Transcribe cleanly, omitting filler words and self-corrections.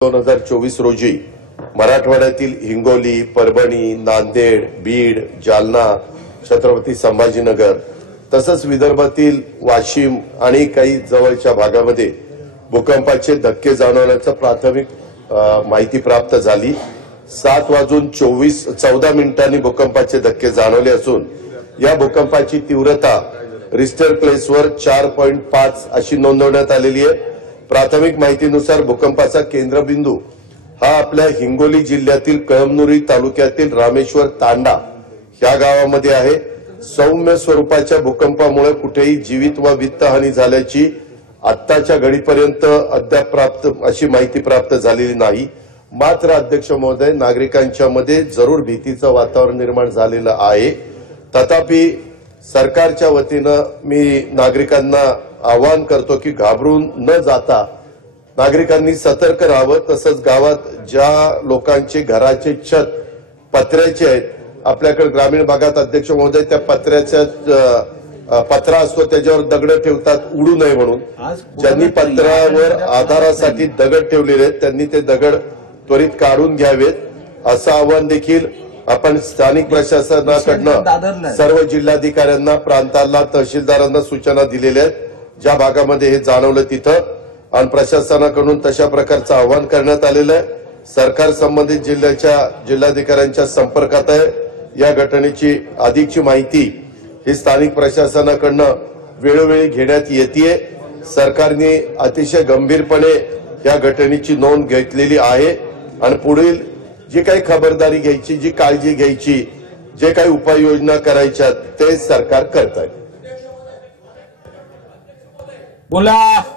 2024 रोजी मराठवाड्यातील हिंगोली, परभणी, नांदेड, बीड, जालना, छत्रपती संभाजीनगर तसंच विदर्भातील वाशिम आणि काही जवळच्या भागामध्ये भूकंपाचे धक्के जाणवण्याची प्राथमिक माहिती प्राप्त झाली। 7:14 भूकंपाचे धक्के जाणवले असून या भूकंपाची तीव्रता रिस्टर प्लेसवर 4.5 अशी नोंदवण्यात आलेली आहे। प्राथमिक माहितीनुसार भूकंपाचा केंद्रबिंदू हा आपल्या हिंगोली जिल्ह्यातील कळमनुरी तालुक्यातील रामेश्वर तांडा या गावामध्ये आहे। सौम्य स्वरूपाच्या भूकंपामुळे कुठेही जीवित व वित्तहानी झाल्याची आत्ताच्या घडीपर्यंत अद्याप अशी माहिती प्राप्त झालेली नाही। मात्र अध्यक्ष महोदय, नागरिकांच्या मध्ये जरूर भीतीचं वातावरण निर्माण झालेलं आहे। तथापि सरकारच्या वतीनं मी नागरिकांना आवाहन करतो की घाबरून न जाता नागरिकांनी सतर्क राहावं। तसंच गावात ज्या लोकांचे घराचे छत पत्र्याचे आहेत, आपल्याकडे ग्रामीण भागात अध्यक्ष महोदय त्या पत्र्याच्या पत्रा असतो त्याच्यावर दगड ठेवतात उडू नये म्हणून। ज्यांनी पत्रावर आधारासाठी दगड ठेवलेले आहेत त्यांनी ते दगड त्वरित काढून घ्यावेत असं आवाहन देखील आपण स्थानिक प्रशासनाकडनं सर्व जिल्हाधिकाऱ्यांना, प्रांताला, तहसीलदारांना सूचना दिलेल्या आहेत। ज्या भागामध्ये हे जाणवलं तिथं आणि प्रशासनाकडून तशा प्रकारचं आवाहन करण्यात आलेलं आहे। सरकार संबंधित जिल्हाधिकाऱ्यांच्या संपर्कात आहे। या घटनेची अधिकची माहिती ही स्थानिक प्रशासनाकडनं वेळोवेळी घेण्यात येते। सरकारने अतिशय गंभीरपणे या घटनेची नोंद घेतलेली आहे आणि पुढील जी काही खबरदारी घ्यायची, जी काळजी घ्यायची, जे काही उपाययोजना करायच्या ते सरकार करत आहे। बोला।